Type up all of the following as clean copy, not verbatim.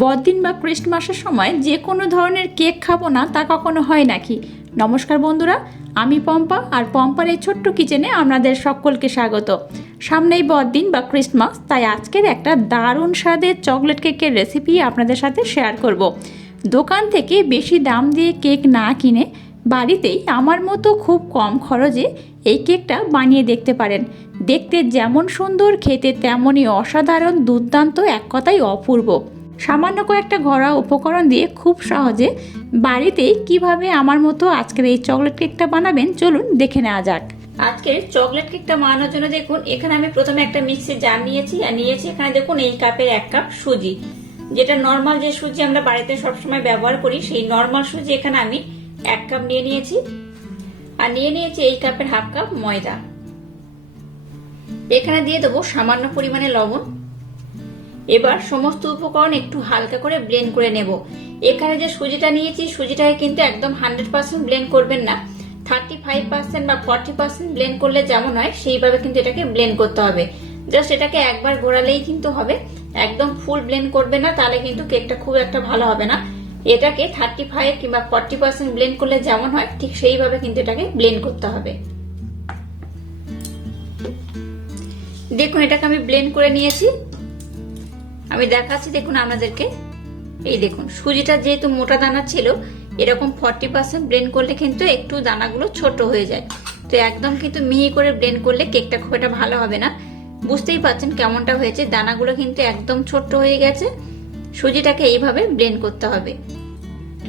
বড়দিন বা ক্রিসমাসের সময় যে কোনো ধরনের কেক খাবো না তা কখনো হয় নাকি? নমস্কার বন্ধুরা, আমি পম্পা, আর পম্পার এই ছোট্ট কিচেনে আপনাদের সকলকে স্বাগত। সামনেই বড়দিন বা ক্রিসমাস, তাই আজকের একটা দারুণ স্বাদের চকলেট কেকের রেসিপি আপনাদের সাথে শেয়ার করব। দোকান থেকে বেশি দাম দিয়ে কেক না কিনে বাড়িতেই আমার মতো খুব কম খরচে এই কেকটা বানিয়ে দেখতে পারেন। দেখতে যেমন সুন্দর, খেতে তেমনই অসাধারণ, দুর্দান্ত, এক কথায় অপূর্ব। সামান্য কয়েকটা ঘরোয়া উপকরণ দিয়ে খুব সহজে বাড়িতেই কিভাবে আমার মতো আজকের এই চকলেট কেকটা বানাবেন, চলুন দেখে নেওয়া যাক। আজকের চকলেট কেকটা বানানোর জন্য দেখুন, এখানে আমি প্রথমে একটা মিক্সির জার নিয়েছি, আর নিয়েছি এখানে দেখুন এই কাপের 1 কাপ সুজি, যেটা নর্মাল যে সুজি আমরা বাড়িতে সবসময় ব্যবহার করি, সেই নর্মাল সুজি এখানে আমি 1 কাপ নিয়ে নিয়েছি। আর নিয়ে নিয়েছি এই কাপের 1/2 কাপ ময়দা। এখানে দিয়ে দেবো সামান্য পরিমাণে লবণ। এবার সমস্ত উপকরণ একটু হালকা করে ব্লেন্ড করে নেব। এখানে যে সুজিটা নিয়েছি, সুজিটাকে কিন্তু একদম 100% ব্লেন্ড করবেন না, 35% বা 40% ব্লেন্ড করলে যেমন হয় সেইভাবে কিন্তু এটাকে ব্লেন্ড করতে হবে। জাস্ট এটাকে একবার ঘোরালেই কিন্তু হবে, একদম ফুল ব্লেন্ড করবে না, তাহলে কিন্তু কেকটা খুব একটা ভালো হবে না। এটাকে 35 কিংবা 40% ব্লেন্ড করলে যেমন হয় ঠিক সেইভাবে কিন্তু এটাকে ব্লেন্ড করতে হবে। দেখুন এটাকে আমি ব্লেন্ড করে নিয়েছি, আমি দেখাচ্ছি দেখুন আপনাদেরকে। এই দেখুন সুজিটা যেহেতু মোটা দানা ছিল, এরকম 40% ব্লেন্ড করলে কিন্তু একটু দানাগুলো ছোট হয়ে যায়। তো একদম কিন্তু মিহি করে ব্লেন্ড করলে কেকটা খুব একটা ভালো হবে না। বুঝতেই পারছেন কেমনটা হয়েছে, দানাগুলো কিন্তু একদম ছোট হয়ে গেছে। সুজিটাকে এইভাবে ব্লেন্ড করতে হবে।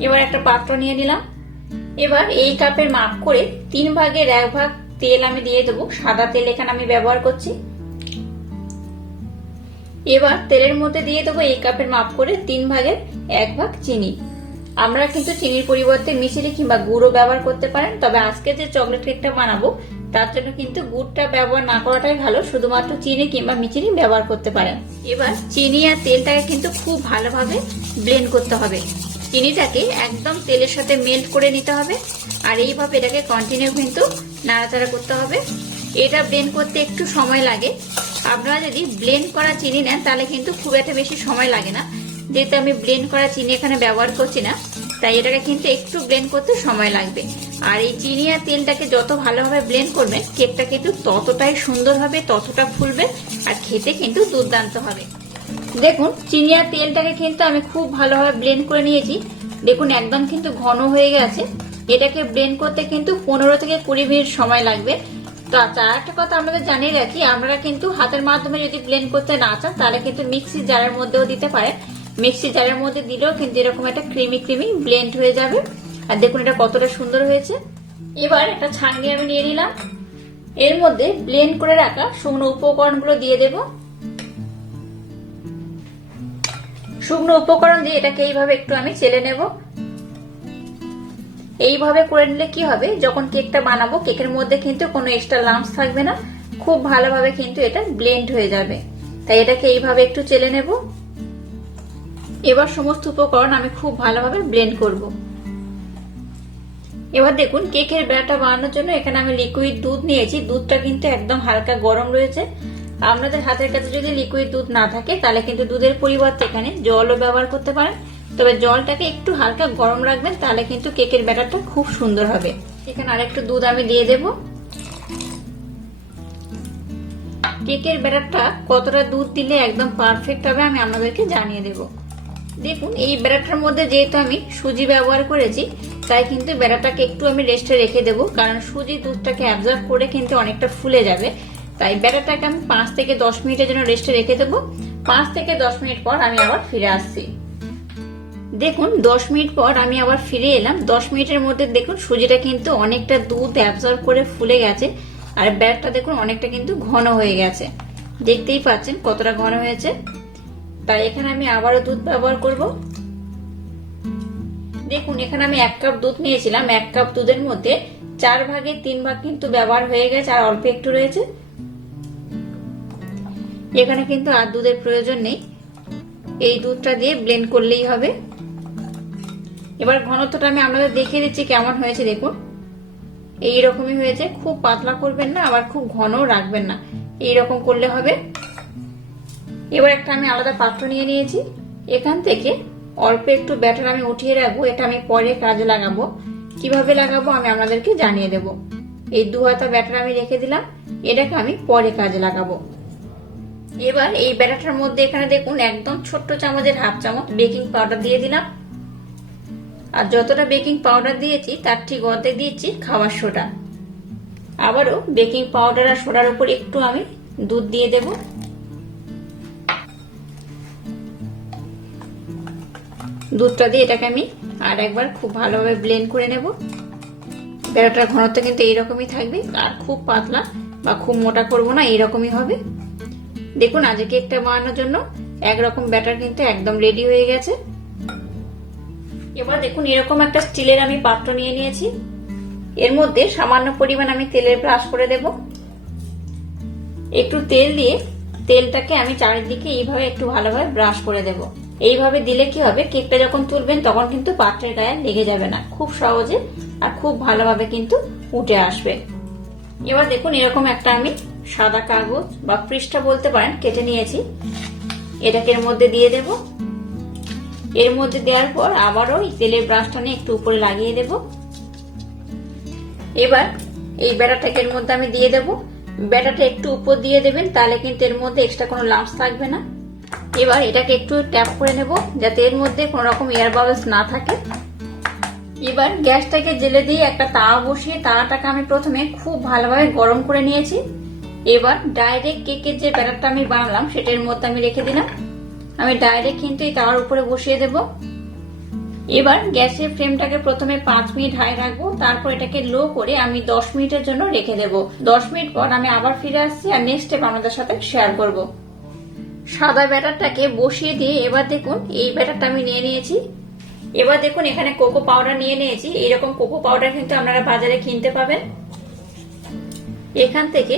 এবার একটা পাত্র নিয়ে নিলাম। এবার এই কাপের মাপ করে 3 ভাগের 1 ভাগ তেল আমি দিয়ে দেবো। সাদা তেল এখানে আমি ব্যবহার করছি। এবার তেলের মধ্যে দিয়ে দেবো এই কাপের মাপ করে 3 ভাগের 1 ভাগ চিনি। আমরা কিন্তু চিনির পরিবর্তে মিশ্রি কিংবা গুড়ও ব্যবহার করতে পারেন, তবে আজকে যে চকলেট কেকটা বানাবো তার জন্য কিন্তু গুড়টা ব্যবহার না করাটাই ভালো, শুধুমাত্র চিনি কিংবা মিশ্রি ব্যবহার করতে পারেন। এবার চিনি আর তেলটাকে কিন্তু খুব ভালোভাবে ব্লেন্ড করতে হবে। চিনিটাকে একদম তেলের সাথে মেল্ট করে নিতে হবে, আর এইভাবে এটাকে কন্টিনিউ কিন্তু নাড়াচাড়া করতে হবে। এটা ব্লেন্ড করতে একটু সময় লাগে। আপনারা যদি ব্লেন্ড করা চিনি নেন তাহলে কিন্তু খুব একটা বেশি সময় লাগে না। যেহেতু আমি ব্লেন্ড করা চিনি এখানে ব্যবহার করছি না, তাই এটাকে কিন্তু একটু ব্লেন্ড করতে সময় লাগবে। আর এই চিনি আর তেলটাকে যত ভালোভাবে ব্লেন্ড করবেন, কেকটা কিন্তু ততটাই সুন্দর হবে, ততটা ফুলবে, আর খেতে কিন্তু দুর্দান্ত হবে। দেখুন চিনি আর তেলটাকে কিন্তু আমি খুব ভালোভাবে ব্লেন্ড করে নিয়েছি। দেখুন একদম কিন্তু ঘন হয়ে গেছে। এটাকে ব্লেন্ড করতে কিন্তু 15 থেকে 20 মিনিট সময় লাগবে। তো তার একটা কথা আমাদের জানিয়ে রাখি, আমরা কিন্তু হাতের মাধ্যমে যদি ব্লেন্ড করতে না চান তাহলে কিন্তু মিক্সি জারের মধ্যেও দিতে পারেন। মিক্সি জারের মধ্যে দিলেও কিন্তু এরকম একটা ক্রিমি ক্রিমি ব্লেন্ড হয়ে যাবে। আর দেখুন এটা কতটা সুন্দর হয়েছে। এবার একটা ছাঁকনি আমি নিয়ে নিলাম, এর মধ্যে ব্লেন্ড করে রাখা শুকনো উপকরণগুলো দিয়ে দেব। শুকনো উপকরণ দিয়ে এটাকে এইভাবে একটু আমি চেলে নেব। এইভাবে করে নিলে কি হবে, যখন কেকটা বানাবো কেকের মধ্যে কিন্তু কোনো এক্সট্রা লাম্পস থাকবে না, খুব ভালোভাবে কিন্তু এটা ব্লেন্ড হয়ে যাবে। তাই এটাকে এইভাবে একটু চেলে নেব। এবার সমস্ত উপকরণ আমি খুব ভালোভাবে ব্লেন্ড করব। এবার দেখুন কেকের ব্যাটারটা বানানোর জন্য এখানে আমি লিকুইড দুধ নিয়েছি। দুধটা কিন্তু একদম হালকা গরম রয়েছে। আপনাদের হাতের কাছে যদি লিকুইড দুধ না থাকে তাহলে কিন্তু দুধের পরিবর্তে এখানে জলও ব্যবহার করতে পারেন, তবে জলটাকে একটু হালকা গরম রাখবেন, তাহলে কিন্তু কেকের ব্যাটারটা খুব সুন্দর হবে। এখানে আরেকটু দুধ আমি দিয়ে দেব। কেকের ব্যাটারটা কতটা দুধ দিলে একদম পারফেক্ট হবে আমি আপনাদেরকে জানিয়ে দেব। দেখুন এই ব্যাটারটার মধ্যে যেহেতু আমি সুজি ব্যবহার করেছি, তাই কিন্তু ব্যাটারটাকে একটু আমি রেস্টে রেখে দেবো, কারণ সুজি দুধটাকে অ্যাবজর্ব করে কিন্তু অনেকটা ফুলে যাবে। তাই ব্যাটারটাকে আমি 5 থেকে 10 মিনিটের জন্য রেস্টে রেখে দেবো। 5 থেকে 10 মিনিট পর আমি আবার ফিরে আসছি। দেখুন 10 মিনিট পর আমি আবার ফিরে এলাম। 10 মিনিটের মধ্যে দেখুন সুজিটা কিন্তু অনেকটা দুধ অ্যাবজর্ব করে ফুলে গেছে, আর ব্যাটারটা দেখুন অনেকটা কিন্তু ঘন হয়ে গেছে। দেখতেই পাচ্ছেন কতটা ঘন হয়েছে। তাই এখানে আমি আবারও দুধ ব্যবহার করব। দেখুন এখানে আমি 1 কাপ দুধ নিয়েছিলাম, 1 কাপ দুধের মধ্যে 4 ভাগের 3 ভাগ কিন্তু ব্যবহার হয়ে গেছে, আর অল্প একটু রয়েছে। এখানে কিন্তু আর দুধের প্রয়োজন নেই, এই দুধটা দিয়ে ব্লেন্ড করলেই হবে। এবার ঘনত্বটা আমি আপনাদের দেখিয়ে দিচ্ছি কেমন হয়েছে। দেখুন এইরকমই হয়েছে, খুব পাতলা করবেন না, আবার খুব ঘনও রাখবেন না, এইরকম করলে হবে। এবার একটা আমি আলাদা পাত্র নিয়ে নিয়েছি, এখান থেকে অল্প একটু ব্যাটার আমি উঠিয়ে রাখবো, এটা আমি পরে কাজে লাগাবো। কিভাবে লাগাবো আমি আপনাদেরকে জানিয়ে দেব। এই 2 হাতা ব্যাটার আমি রেখে দিলাম, এটাকে আমি পরে কাজে লাগাবো। এবার এই ব্যাটারটার মধ্যে এখানে দেখুন একদম ছোট্ট চামচের হাফ চামচ বেকিং পাউডার দিয়ে দিলাম। আর যতটা বেকিং পাউডার দিয়েছি তার ঠিক অর্ধেক দিয়েছি খাবার সোডা। আবারও বেকিং পাউডার আর সোডার উপর একটু আমি দুধ দিয়ে দেব। দুধটা দিয়ে এটাকে আমি আর একবার খুব ভালোভাবে ব্লেন্ড করে নেব। ব্যাটারটার ঘনত্ব কিন্তু এইরকমই থাকবে, আর খুব পাতলা বা খুব মোটা করব না, এইরকমই হবে। দেখুন আজকে কেকটা বানানোর জন্য একরকম ব্যাটার কিন্তু একদম রেডি হয়ে গেছে। এবার দেখুন এরকম একটা স্টিলের আমি পাত্র নিয়ে নিয়েছি, এর মধ্যে সামান্য পরিমাণ আমি তেলের ব্রাশ করে দেব। একটু তেল দিয়ে তেলটাকে আমি চারিদিকে এইভাবে একটু ভালোভাবে ব্রাশ করে দেব। এইভাবে দিলে কি হবে, কেকটা যখন তুলবেন তখন কিন্তু পাত্রের গায়ে লেগে যাবে না, খুব সহজে আর খুব ভালোভাবে কিন্তু উঠে আসবে। এবার দেখুন এরকম একটা আমি সাদা কাগজ বা পৃষ্ঠা বলতে পারেন কেটে নিয়েছি, এটাকে এর মধ্যে দিয়ে দেব। এর মধ্যে দেওয়ার পর আবারও এই তেলের ব্রাশটা নিয়ে একটু উপরে লাগিয়ে দেব। এবার এই ব্যাটারটাকে এর মধ্যে আমি দিয়ে দেব। ব্যাটারটা একটু উপর দিয়ে দেবেন, তাহলে কিন্তু এর মধ্যে এক্সট্রা কোনো লাম্পস থাকবে না। এবার এটাকে একটু ট্যাপ করে নেব যাতে এর মধ্যে কোনো রকম এয়ার বাবলস না থাকে। এবার গ্যাসটাকে জেলে দিয়ে একটা তাওয়া বসিয়ে তাওয়াটাকে আমি প্রথমে খুব ভালোভাবে গরম করে নিয়েছি। এবার ডাইরেক্ট কেকের যে ব্যাটারটা আমি বানালাম সেটার মধ্যে আমি রেখে দিলাম। আমি ডাইরেক্ট কিন্তু এই তাওয়ার উপরে বসিয়ে দেব। এবার গ্যাসের ফ্লেমটাকে প্রথমে 5 মিনিট হাই রাখবো, তারপর এটাকে লো করে আমি 10 মিনিটের জন্য রেখে দেব। 10 মিনিট পর আমি আবার ফিরে আসছি আর নেক্সট স্টেপ আপনাদের সাথে শেয়ার করব। সাদা ব্যাটারটাকে বসিয়ে দিয়ে এবার দেখুন এই ব্যাটারটা আমি নিয়ে নিয়েছি। এবার দেখুন এখানে কোকো পাউডার নিয়ে নিয়েছি। এরকম কোকো পাউডার কিন্তু আপনারা বাজারে কিনতে পাবেন। এখান থেকে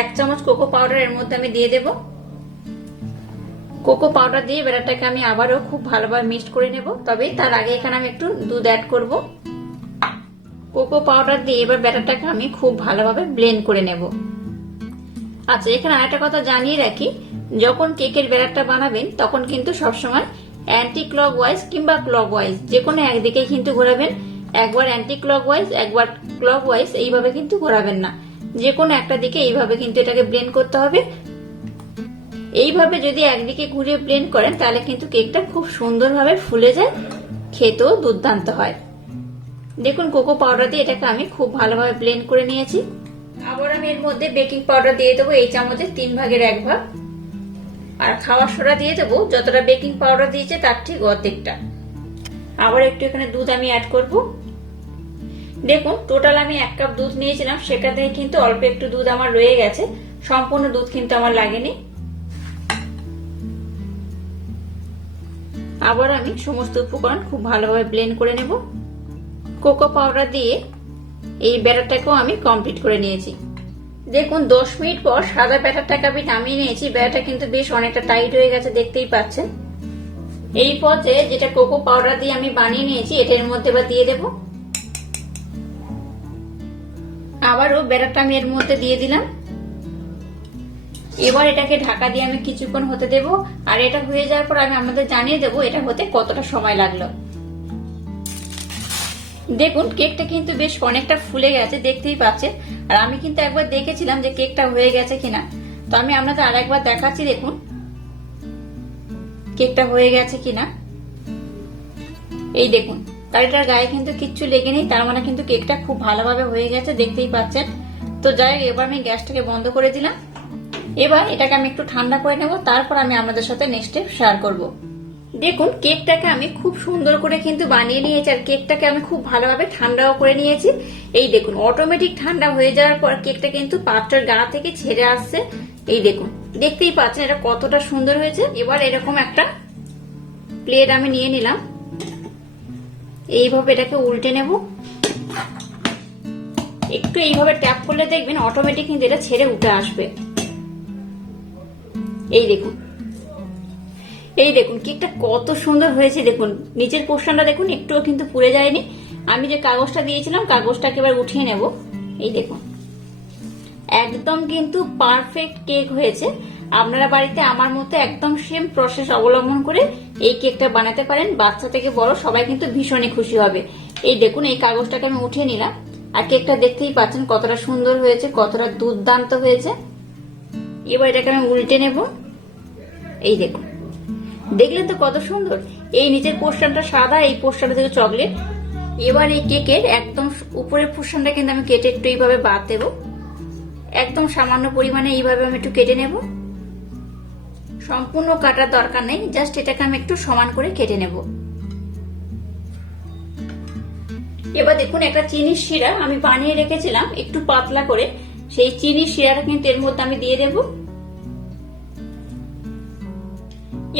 1 চামচ কোকো পাউডার এর মধ্যে আমি দিয়ে দেব। কোকো পাউডার দিয়ে ব্যাটারটাকে আমি আবারও খুব ভালোভাবে মিক্সড করে নেব। তবে তার আগে এখানে আমি একটু দুধ অ্যাড করব। কোকো পাউডার দিয়ে এবার ব্যাটারটাকে আমি খুব ভালোভাবে ব্লেন্ড করে নেব। আচ্ছা, এখানে আরেকটা কথা জানিয়ে রাখি, যখন কেকের ব্যাটারটা বানাবেন তখন কিন্তু সবসময় অ্যান্টি ক্লকওয়াইজ কিংবা ক্লকওয়াইজ যে কোনো একদিকে কিন্তু ঘোরাবেন। একবার অ্যান্টি ক্লকওয়াইজ একবার ক্লকওয়াইজ এইভাবে কিন্তু ঘোরাবেন না, যে কোনো একটা দিকে এইভাবে কিন্তু এটাকে ব্লেন্ড করতে হবে। এইভাবে যদি একদিকে ঘুরিয়ে ব্লেন্ড করেন তাহলে কিন্তু কেকটা খুব সুন্দরভাবে ফুলে যায়, খেতেও দুর্দান্ত হয়। দেখুন কোকো পাউডার দিয়ে এটাকে আমি খুব ভালোভাবে ব্লেন্ড করে নিয়েছি। আবার আমি এর মধ্যে বেকিং পাউডার দিয়ে দেবো এই চামচের 3 ভাগের 1 ভাগ, আর খাওয়ার সোডা দিয়ে দেবো যতটা বেকিং পাউডার দিয়েছে তার ঠিক অর্ধেকটা। আবার একটু এখানে দুধ আমি অ্যাড করব। দেখুন টোটাল আমি 1 কাপ দুধ নিয়েছিলাম, সেটা থেকে কিন্তু অল্প একটু দুধ আমার রয়ে গেছে, সম্পূর্ণ দুধ কিন্তু আমার লাগেনি। আবার আমি সমস্ত উপকরণ খুব ভালোভাবে ব্লেন্ড করে নেব। কোকো পাউডার দিয়ে এই ব্যাটারটাকেও আমি কমপ্লিট করে নিয়েছি। দেখুন 10 মিনিট পর সাদা ব্যাটারটাকে আমি নামিয়ে নিয়েছি। ব্যাটারটা কিন্তু বেশ অনেকটা টাইট হয়ে গেছে, দেখতেই পাচ্ছেন। এই পর্যায়ে যেটা কোকো পাউডার দিয়ে আমি বানিয়ে নিয়েছি এটার মধ্যে এবার দিয়ে দেব। আবারও ব্যাটারটা আমি এর মধ্যে দিয়ে দিলাম। এবার এটাকে ঢাকা দিয়ে আমি কিছুক্ষণ হতে দেব, আর এটা হয়ে যাওয়ার পর আমি আপনাদের জানিয়ে দেবো এটা হতে কতটা সময় লাগলো। দেখুন কেকটা কিন্তু বেশ অনেকটা ফুলে গেছে, দেখতেই পাচ্ছেন। আর আমি কিন্তু একবার দেখেছিলাম যে কেকটা হয়ে গেছে কিনা, তো আমি আপনাদের আরেকবার দেখাচ্ছি। দেখুন কেকটা হয়ে গেছে কিনা। এই দেখুন কারিটার গায়ে কিন্তু কিচ্ছু লেগে নেই, তার মানে কিন্তু কেকটা খুব ভালোভাবে হয়ে গেছে, দেখতেই পাচ্ছেন। তো যাই হোক, এবার আমি গ্যাসটাকে বন্ধ করে দিলাম। এবার এটাকে আমি একটু ঠান্ডা করে নেব, তারপর আমি আপনাদের সাথে নেক্সট স্টেপ শেয়ার করব। দেখুন কেকটাকে আমি খুব সুন্দর করে কিন্তু বানিয়ে নিয়েছি, আর কেকটাকে আমি খুব ভালোভাবে ঠান্ডাও করে নিয়েছি। এই দেখুন অটোমেটিক ঠান্ডা হয়ে যাওয়ার পর কেকটা কিন্তু পাত্রের গা থেকে ছেড়ে আসছে। এই দেখুন, দেখতেই পাচ্ছেন এটা কতটা সুন্দর হয়েছে। এবার এরকম একটা প্লেট আমি নিয়ে নিলাম, এইভাবে এটাকে উল্টে নেব। একটু এইভাবে ট্যাপ করলে দেখবেন অটোমেটিক কিন্তু এটা ছেড়ে উঠে আসবে। এই দেখুন, এই দেখুন কেকটা কত সুন্দর হয়েছে। দেখুন নিচের পোর্শনটা দেখুন একটুও কিন্তু পুড়ে যায়নি। আমি যে কাগজটা দিয়েছিলাম কাগজটাকে এবার উঠিয়ে নেব। এই দেখুন একদম কিন্তু পারফেক্ট কেক হয়েছে। আপনারা বাড়িতে আমার মতো একদম সেম প্রসেস অবলম্বন করে এই কেকটা বানাতে পারেন। বাচ্চা থেকে বড় সবাই কিন্তু ভীষণই খুশি হবে। এই দেখুন, এই কাগজটাকে আমি উঠিয়ে নিলাম, আর কেকটা দেখতেই পাচ্ছেন কতটা সুন্দর হয়েছে, কতটা দুর্দান্ত হয়েছে। এবার এটাকে আমি উল্টে নেব। এই দেখুন, দেখলেন তো কত সুন্দর। এই নিচের পোর্শনটা সাদা, এই পোর্শনটা থেকে চকলেট। এবার এই কেকের একদম উপরের পোর্শনটা কিন্তু আমি কেটে একটু এইভাবে বাদ দেবো। একদম সামান্য পরিমাণে এইভাবে আমি একটু কেটে নেব। সম্পূর্ণ কাটার দরকার নেই, জাস্ট এটাকে আমি একটু সমান করে কেটে নেব। এবার দেখুন, একটা চিনির শিরা আমি বানিয়ে রেখেছিলাম একটু পাতলা করে, সেই চিনির শিরাটা কিন্তু এর মধ্যে আমি দিয়ে দেব।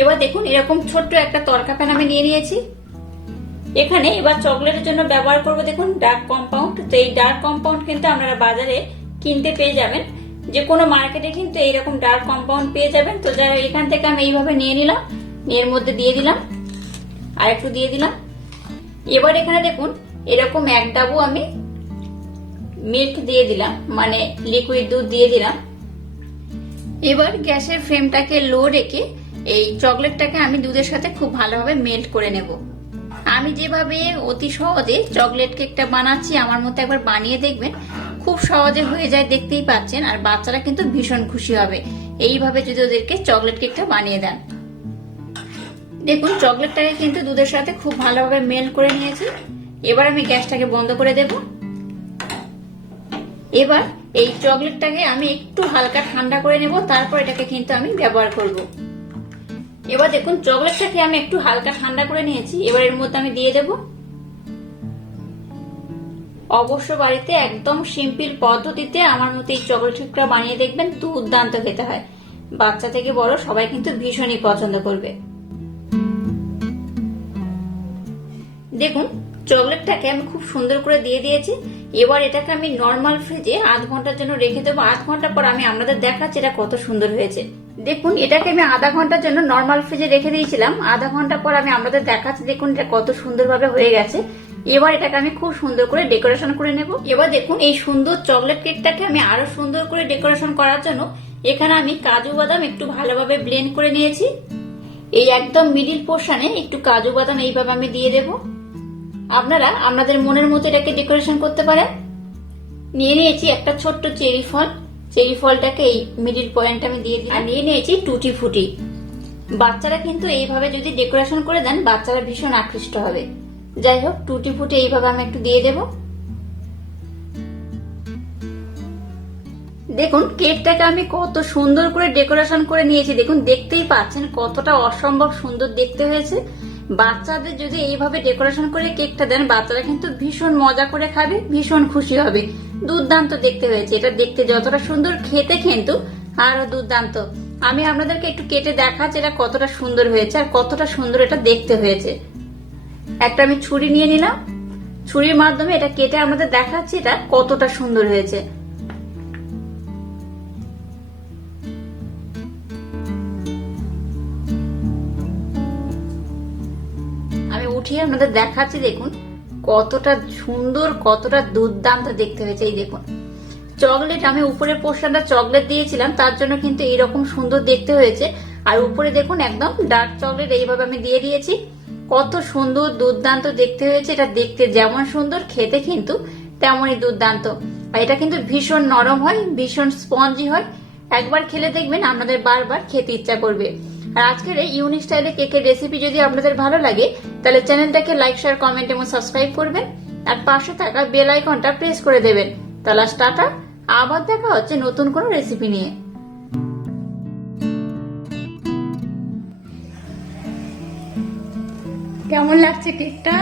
এবার দেখুন, এরকম ছোট্ট একটা তরকা প্যান আমি নিয়ে নিয়েছি। এখানে এবার চকলেটের জন্য ব্যবহার করব দেখুন ডার্ক কম্পাউন্ড। তো এই ডার্ক কম্পাউন্ড কিন্তু আপনারা বাজারে কিনতে পেয়ে যাবেন, যে কোনো মার্কেটে কিন্তু এইরকম ডার্ক কম্পাউন্ড পেয়ে যাবেন। তো যাই এখান থেকে আমি এইভাবে নিয়ে নিলাম, এর মধ্যে দিয়ে দিলাম, আর একটু দিয়ে দিলাম। এবার এখানে দেখুন এরকম এক ডাবু আমি মিল্ক দিয়ে দিলাম, মানে লিকুইড দুধ দিয়ে দিলাম। এবার গ্যাসের ফ্লেমটাকে লো রেখে এই চকলেটটাকে আমি দুধের সাথে খুব ভালোভাবে মেল্ট করে নেব। আমি যেভাবে অতি সহজে চকলেট কেকটা বানাচ্ছি, আমার মতো একবার বানিয়ে দেখবেন, খুব সহজে হয়ে যায়, দেখতেই পাচ্ছেন। আর বাচ্চারা কিন্তু ভীষণ খুশি হবে এইভাবে যদি ওদেরকে চকলেট কেকটা বানিয়ে দেন। দেখুন, চকলেটটাকে কিন্তু দুধের সাথে খুব ভালোভাবে মেল্ট করে নিয়েছি। এবার আমি গ্যাসটাকে বন্ধ করে দেব। এবার এই চকলেটটাকে আমি একটু হালকা ঠান্ডা করে নেব, তারপর এটাকে কিন্তু আমি ব্যবহার করব। এবার দেখুন, চকলেটটাকে আমি একটু হালকা ঠান্ডা করে নিয়েছি। এবার এর মধ্যে আমি দিয়ে দেব। অবশ্য বাড়িতে একদম সিম্পল পদ্ধতিতে আমার মতো এই চকলেট কেকটা বানিয়ে দেখবেন, দুর্দান্ত খেতে হয়। বাচ্চা থেকে বড় সবাই কিন্তু ভীষণই পছন্দ করবে। দেখুন, চকলেটটাকে আমি খুব সুন্দর করে দিয়ে দিয়েছি। এবার এটাকে আমি নর্মাল ফ্রিজে আধ ঘন্টার জন্য রেখে দেবো। আধ ঘন্টা পর আমি আপনাদের দেখাচ্ছি এটা কত সুন্দর হয়েছে। দেখুন, এটাকে আমি আধা ঘন্টার জন্য নর্মাল ফ্রিজে রেখে দিয়েছিলাম। আধা ঘন্টা পর আমি আপনাদের দেখাচ্ছি, দেখুন এটা কত সুন্দরভাবে হয়ে গেছে। এবার এটাকে আমি খুব সুন্দর করে ডেকোরেশন করে নেব। এবার দেখুন, এই সুন্দর চকলেট কেকটাকে আমি আরো সুন্দর করে ডেকোরেশন করার জন্য এখানে আমি কাজু বাদাম একটু ভালোভাবে ব্লেন্ড করে নিয়েছি। এই একদম মিডিল পোর্শনে একটু কাজু বাদাম এইভাবে আমি দিয়ে দেব। আপনারা আপনাদের মনের মতো এটাকে ডেকোরেশন করতে পারেন। নিয়ে নিয়েছি একটা ছোট্ট চেরি ফল। চেরি ফলটাকে এই মিডিল পয়েন্ট আমি দিয়ে দিই। আর নিয়ে নিয়েছি টুটি ফুটি। বাচ্চারা কিন্তু এইভাবে যদি ডেকোরেশন করে দেন, বাচ্চারা ভীষণ আকৃষ্ট হবে। যাই হোক, টুটি ফুটি এইভাবে আমি একটু দিয়ে দেব। দেখুন, কেকটাকে আমি কত সুন্দর করে ডেকোরেশন করে নিয়েছি। দেখুন, দেখতেই পাচ্ছেন কতটা অসম্ভব সুন্দর দেখতে হয়েছে। বাচ্চাদের যদি এইভাবে ডেকোরেশন করে কেকটা দেন, বাচ্চারা কিন্তু ভীষণ মজা করে খাবে, ভীষণ খুশি হবে। দুর্দান্ত দেখতে হয়েছে। এটা দেখতে যতটা সুন্দর, খেতে কিন্তু আরো দুর্দান্ত। আমি আপনাদেরকে একটু কেটে দেখাচ্ছি এটা কতটা সুন্দর হয়েছে আর কতটা সুন্দর এটা দেখতে হয়েছে। একটা আমি ছুরি নিয়ে নিলাম, ছুরির মাধ্যমে এটা কেটে আমাদের দেখাচ্ছি এটা কতটা সুন্দর হয়েছে। আমি উঠিয়ে আপনাদের দেখাচ্ছি, দেখুন কতটা সুন্দর, কতটা দুর্দান্ত দেখতে হয়েছে। এই দেখুন, চকলেট আমি উপরের পোর্শনটা চকলেট দিয়েছিলাম, তার জন্য কিন্তু এইরকম সুন্দর দেখতে হয়েছে। আর উপরে দেখুন একদম ডার্ক চকলেট এইভাবে আমি দিয়ে দিয়েছি। কত সুন্দর দুর্দান্ত দেখতে হয়েছে। এটা দেখতে যেমন সুন্দর, খেতে কিন্তু তেমনই দুর্দান্ত। আর এটা কিন্তু ভীষণ নরম হয়, ভীষণ স্পঞ্জি হয়। একবার খেলে দেখবেন আপনাদের বারবার খেতে ইচ্ছা করবে। আর আজকের এই ইউনিক স্টাইলে কেকের রেসিপি যদি আপনাদের ভালো লাগে, তাহলে চ্যানেলটাকে লাইক, শেয়ার, কমেন্ট এবং সাবস্ক্রাইব করবেন। আর পাশে থাকা বেল আইকনটা প্রেস করে দেবেন। তাহলে টাটা, আবার দেখা হচ্ছে নতুন কোনো রেসিপি নিয়ে। কেমন লাগছে কেকটা?